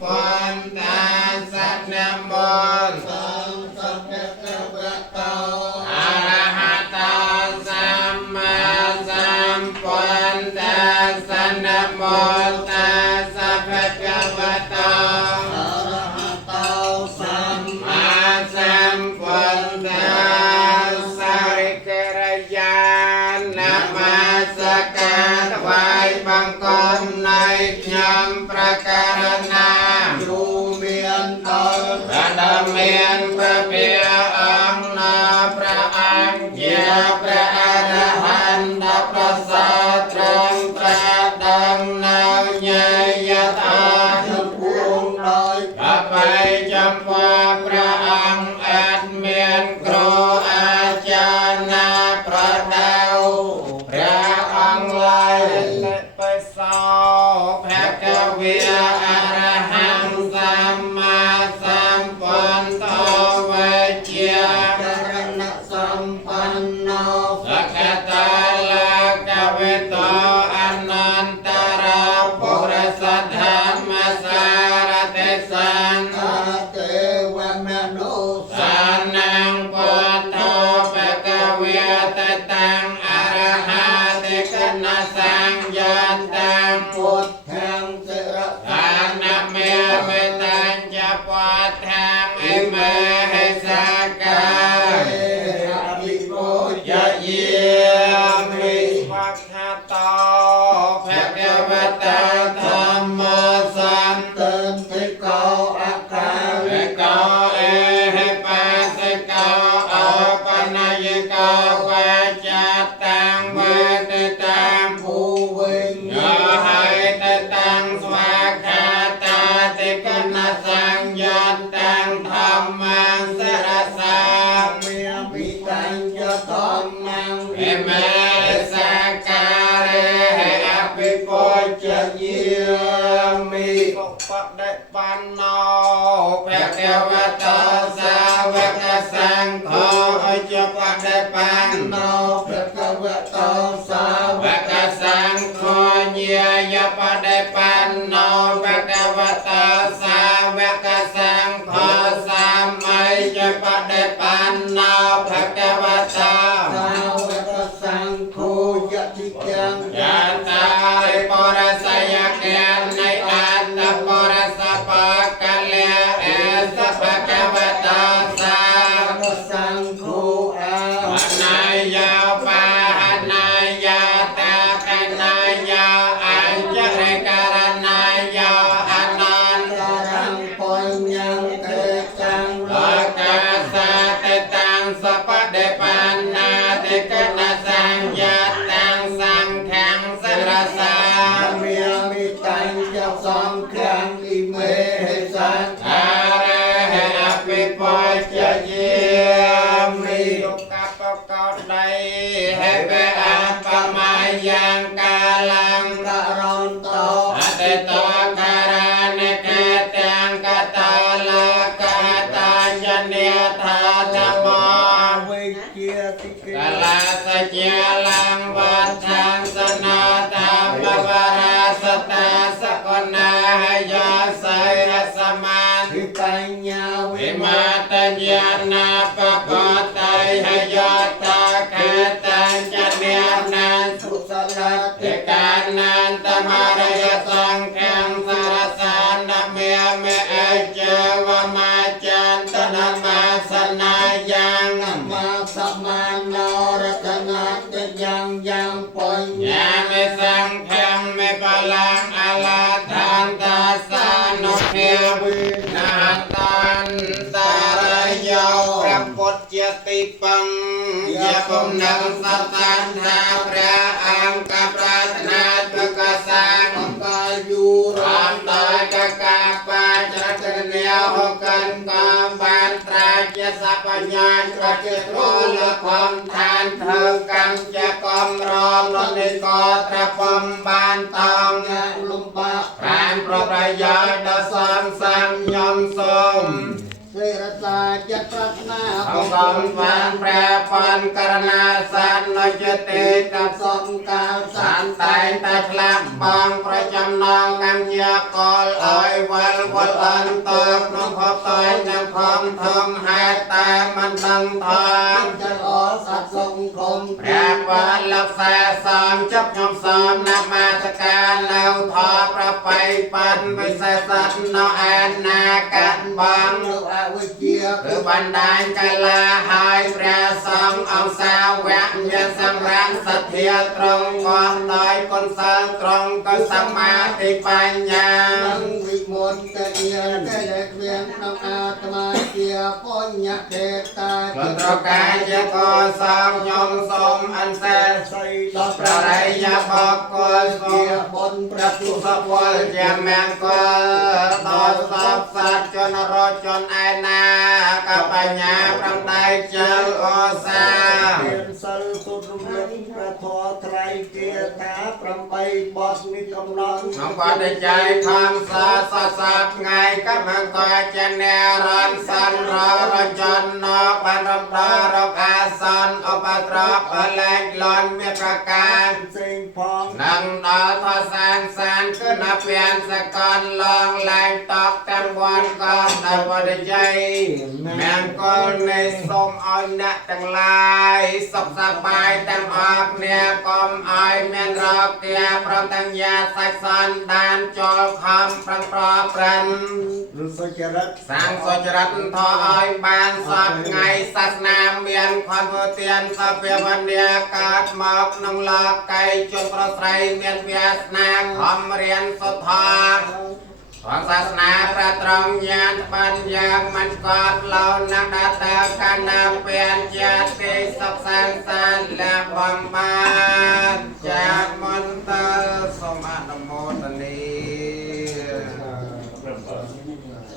พุทธัสสะนะโมตัสสะภะคะวะโตอะระหะโตสัมมาสัมพุทธัสสะนะโมตัสสะภะคะวะโตอะระหะโตสัมมาสัมพุทธัสสะริกระยานนะมาสการไหว้บังคมในខ្ញុំប្រការណាទូមានដល់ព្រះដ៏មានព្រះភិអង្គណាព្រះអង្គជាព្រះអរហន្តដ៏ប្រសើរត្រង់ត្រាស់ដឹងនៅញយថាទាំងពួងដោយអបិយចំពោះព្រះអង្គអត់មានគ្រូអាចារ្យណាប្រដៅព្រះអង្គឡើយបិសោភគវិអរហង្គសម្មាសម្ពុទ្ធោវិជ្ជាចរណសម្បណ្ណោសកតាលាកវិតោអនន្តរពុរសធម្មសារតិសន្តទេវមនុស្សសាนัងពុទ្ធោបកវិតតាំងអរហតិកណសង្យតាំងពុទ្ធាំសិរសានមេមេតាំងចពុទ្ធាំអិមេហិសាកាអភិពុជយាមិវក្ខតោភគវតាធម្មសន្តន្តិកោអកាវិកោអេហិបាសិកោអបនយកោវាចាតាំងវេទតាំងភូវិញយោហើយតតាំងស្វាខាតាតិកណសង្យតាំងធម្មសរសាមិមិតាំងយធម្មងអេមេសាការេអភិពុជយាមិឧបដិបណ្ណោភគវតោសាវកសង្ឃោអញ្ចបដិបណ្ណោភគវតោសាវកសង្ឃោញាយបដិបណ្ណោភគវតោសាវកសង្ឃោសាមីចបដិបណ្ណោភគវតោសាវកសង្ឃោយតិទាំងយតារិបរសយកានៃអត្តបរសបកលៈអសភគវតោសាវកសង្ឃោអនាយោបានាយោតាកនាយោអញ្ចរិករណាយោអនន្តរំពុញ្ញទេតាំងលោកាសាតតាំងសបដិបណ្ណាតិកណសង្យតាំងសង្ឃังសរសាមិមិតាំងចសង្ឃังអិមេសាអារេអភិពុជយាមិទុក្កបកោដៃហេបេអបមយ៉ាងកាលੰករន្តោអតិតោការនិកតាំងកតលាកតាញ្ញនិថាធម្មវិជ្ជាតិកលាសជាលੰវដ្ឋានសនាតាបវរាសតាសកណាយោសៃរសមាធិបញ្ញាវិមាតញ្ញាណាបបតៃហយោតាកតាញ្ញនិណាសុសលតិកានានតមរយសង្ឃังសរសានមេមេអជវមាចាន្តនមាសនាយ៉ាងមាសមាននរតនាតយ៉ាងយ៉ាងពុញ្ញាមេសង្ឃังមេបលាងអលាធានតាសានុភាវិណាតាន្តរយោព្រះពុទ្ធជាទីពឹងជាពំនឹងសតានថាព្រះអង្គប្រាថ្នាទុក្ខសាអង្គកាយូរំដោយកកាបាចរតនាហកិនកំបានត្រាជាសពញ្ញាត្រជាទ្រលខំឋានធ្វើកម្មជាកំរមលនិកត្រពំបានតងលំបាកប្រានប្រប្រយោជន៍ដល់សង្ឃញោមសូម ស រិរសាជាប្រាថ្នា ông con vang pre pon karana san no chete ta សំកាលសា san tai ta chlap bong ប្រចាំនងកម្មជាកលអើយវល់វល់អន្តរក្នុងភពតើនឹងខំធំហេតុតែមិនដឹងថា ចលអសត្វសង្គម ព្រះបានលកសាសំchấpខ្ញុំសំណាមាសការនៅថប្របីប៉ាន់វិសេសសត្វនៅឯណាកាត់បង នៅអវិជ្ជា គឺបណ្ដាញកាលាហើយព្រះសង្ឃអង្គសាវកមានសម្រាប់សទ្ធាត្រង់មកដោយគុណសិលត្រង់ក៏សមាធិបញ្ញា នឹងវិមន្តតែញាតែដែលគ្មានក្នុងអាត្មាជាបញ្ញខេតា ព្រមត្រូវការជាកសងខ្ញុំសូមអញ្ជើញ សីដល់ ប្ររិយបកគលសូ ជា ម បុណ្យ ព្រះពុទ្ធវលជាមង្គលដល់សពសត្វជនរត់ជនឯណាកបញ្ញាប្រំដៃជើអសា រៀនសិលសូត្ររំលឹកព្រះធម៌ត្រៃគាតា8បទនេះកំណត់ ក្នុងបដិច័យខំសាសសាថ្ងៃកម្មកជានេរនសនរជនណបានរំដារកអាសនអបត្រពលែកលន់មេប្រការ ផ្សេងផង នឹងដល់ថសានសានគឺណាពៀនសកលឡងឡើងតកទាំងវត្តកំដល់បដិច័យមង្គលនៃសូមឲ្យអ្នកទាំងឡាយសុខសប្បាយទាំងអស់គ្នាកុំឲ្យមានរោគគាប្រំទាំងញាសាច់សន្តានចូលខំប្រឹងប្រប្រាំ ឬសុចរិត សាងសុចរិតថោឲ្យបានសពថ្ងៃសាសនាមានខនធ្វើទានសព្វវណ្ណកើតមកក្នុងលោកីជនប្រស្រីមានវាសនាខំរៀនសុទ្ធាព្រះសាសនាប្រត្រង់ញាណបានយ៉ាងមិនស្កប់លោណាស់ដាតាកាណាពៀនជាទីសុខសានសានលះបំបានចាមន្តសូមអនុមោទនី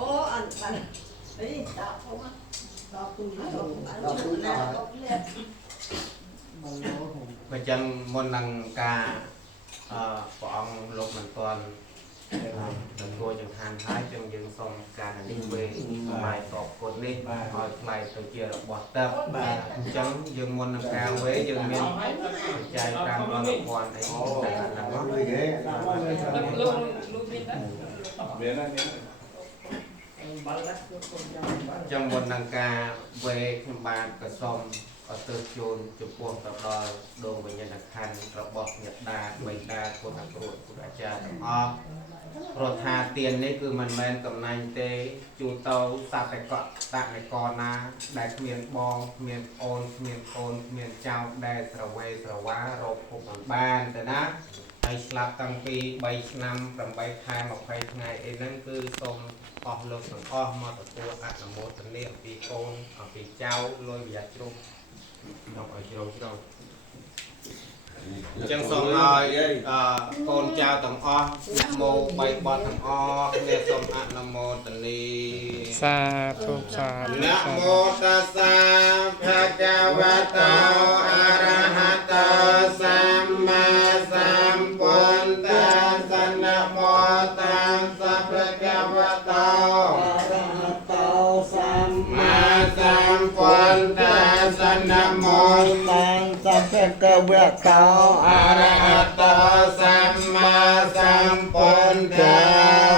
អូអត់បាននេះដាក់ផងដល់គុណដល់គុណណាដល់លះ បើចឹងមុននឹងការព្រះអង្គលោកមិនទាន់ទទួលចង្ហាន់ហើយចឹងយើងសូមការនេះវេបាយតបគុណនេះឲ្យថ្លៃទៅជារបស់ទឹកអញ្ចឹងយើងមុននឹងការវេយើងមានបច្ច័យ5រង្វាន់អីតែហ្នឹងមក លុយគេ ចឹងមុននឹងការវេខ្ញុំបានក៏សូមអរជូនចំពោះទៅដល់ដងវិញ្ញាណក្ខន្ធរបស់ញាតិដាបិតាគុណគ្រូគុណអាចារ្យទាំងអស់ព្រោះថាទាននេះគឺមិនមែនកំណាញ់ទេជួនទៅសត្វតែកក់តនិកណាដែលគ្មានបងគ្មានអូនគ្មានកូនគ្មានចៅដែលស្រវេស្រវារកភពមិនបានទេណាហើយស្លាប់តាំងពី3ឆ្នាំ8ខែ20ថ្ងៃអីហ្នឹងគឺសូមអស់លោកទាំងអស់មកទទួលអនុមោទនាអំពីកូនអំពីចៅលុយវិយាជ្រុំដល់ឲ្យជ្រោជ្រោចឹងសូមឲ្យកូនចៅទាំងអស់អ្នកមក3បទទាំងអស់គ្នាសូមអនុមោទនី សាធុសាធុ นะโมตัสสะภะคะวะโตอะระหะโตสัมมาสัมพุทธัสสะนะโมตัสสะภะคะวะโต អរហតោសម្មា มาสัมพุทธัสสะนะโม តាំងសព្វកវៈកោអ อะ រ ระ ហ หะโตสัมมาสัมพุทธั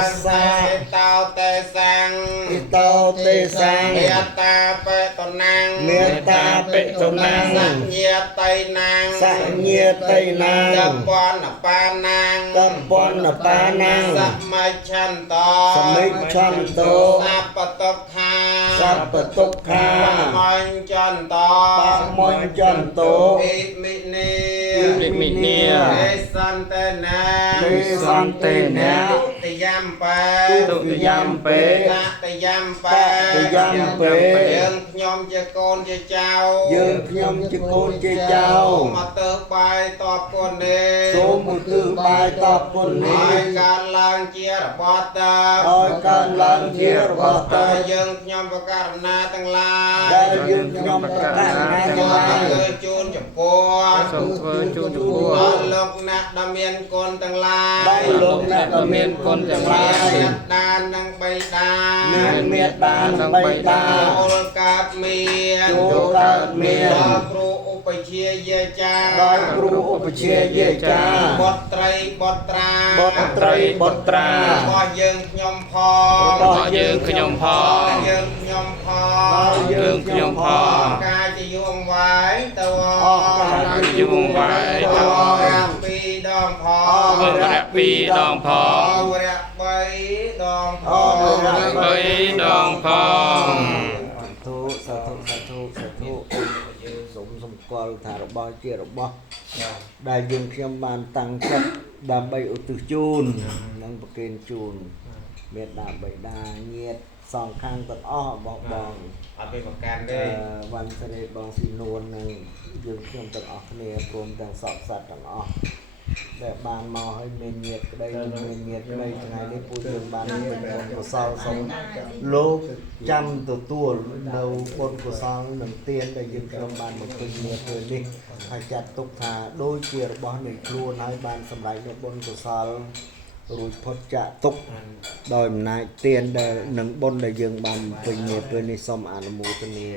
สสะอิโตเตสัง ិតោទេសੰ មេត្តាបេតនាង មេត្តាបិតុណាង សញ្ញាតៃណាង សញ្ញាតៃណាង តពនបាណាង តពនបាណាង សមច្ឆន្ទោ សមិច្ឆន្ទោ សពតុក្ខា សព្វទុក្ខា បមញ្ចន្ទោ បមញ្ចន្ទោ អិមិនី វិមិនី ទេសន្តេណា ទេសន្តេនៈ ទុតិយំបេ ទុតិយំពេ តតិយំបេ តតិយំពេ យើងខ្ញុំ ញោមជាកូនជាចៅ យើងខ្ញុំជាកូនជាចៅ មកទៅបាយតបគុណនេះ សូមឧទ្ទិសបាយតបគុណនេះ ឲ្យកើតឡើងជារបស់តើ ឲ្យកើតឡើងជារបស់តើ យើងខ្ញុំប្រការណាទាំងឡាយ ដែលយើងខ្ញុំប្រកាសណាទាំងឡាយ ធ្វើជូនចំពោះ សូមធ្វើជូនចំពោះ ដល់លោកអ្នកដ៏មានគុណទាំងឡាយ ដល់លោកអ្នកដ៏មានគុណទាំងឡាយ អ្នកដាននិងបៃតា អ្នកមេត្តានិងបិតា ចូលកើតមាន ចូលកើតមាន ដល់គ្រូឧបជាយាចា ដោយគ្រូឧបជាយាចា បុត្រីបុត្រា បុត្រីបុត្រា របស់យើងខ្ញុំផង របស់យើងខ្ញុំផង យើងខ្ញុំផង យើងខ្ញុំផង កាយជាយងវាយទៅ អស់កាល យូរវាយ អ ទៅ រពីរដងផង វរៈ2 ដងផង អរៈ3ដងផង 3 ដងផង សាធុសាធុសាធុសូមសម្គាល់ថារបស់ជារបស់ដែលយើងខ្ញុំបានតាំងចិត្តដើម្បីឧទ្ទិសជូននិងប្រគេនជូនមេត្តាបិតាញាតិសងខាងទាំងអស់របស់បង អត់ពីប្រកាន់ទេ វ៉ាន់សេរីបងស៊ីនួននិងយើងខ្ញុំទាំងអស់គ្នាព្រមទាំងសពសត្វទាំងអស់ដែលបានមកឲ្យមានញាតិក្តីមានញាតិក្តីថ្ងៃនេះពូយើងបានមានបុណ្យកុសលសូមលោកចាំទទួលនៅបុណ្យកុសលនិងទានដែលយើងខ្ញុំបានមកពេញញាតិពេលនេះហើយចាត់ទុកថាដូចជារបស់នៃខ្លួនហើយបានសម្រេចនៅបុណ្យកុសលរួចផុតចាកទុកដោយអំណាចទានដែលនឹងបុណ្យដែលយើងបានពេញញាតិពេលនេះសូមអនុមោទនា